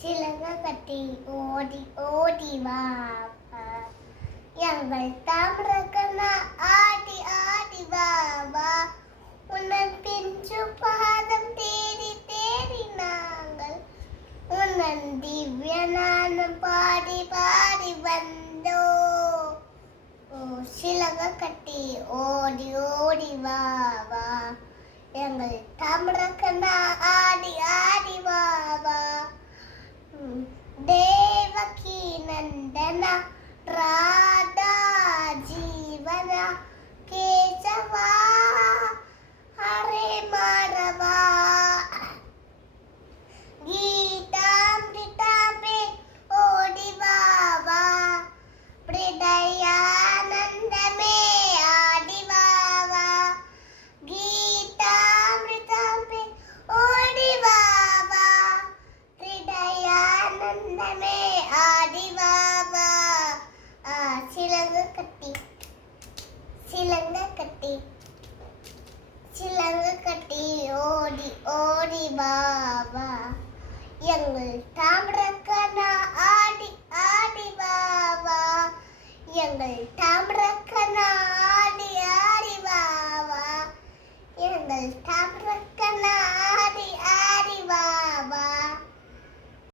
சிலங்க கட்டி ஓடி ஓடி வா எங்கள் தாமிரக்கண்ணா ஆடி ஆடி வா வா உன்னன் பிஞ்சு பாதம் தேடி தேடி நாங்கள் உன்னன் திவ்ய நானும் பாடி பாடி வந்தோ சிலங்க கட்டி ஓடி ஓடி வா வா எங்கள் தாமிரக்கண்ணா ஆடி ஆடி வா வா தேவகி நந்தனா ராதா ஜீவனா கேசவா ஹரே மாதவா கீதாமிருதாம்பே ஓடி வா வா பிரதயானந்தமே ஆடி வா வா கீதாமிருதாம்பே ஓடி வா வா பிரதயானந்தமே ஆடி வா வா சிலங்க கட்டி சிலங்க கட்டி சிலங்க கட்டி ஓடி ஓடி வா வா எங்கள் தாமிரக்கண்ணா ஆடி ஆடி வா வா எங்கள் தாமிர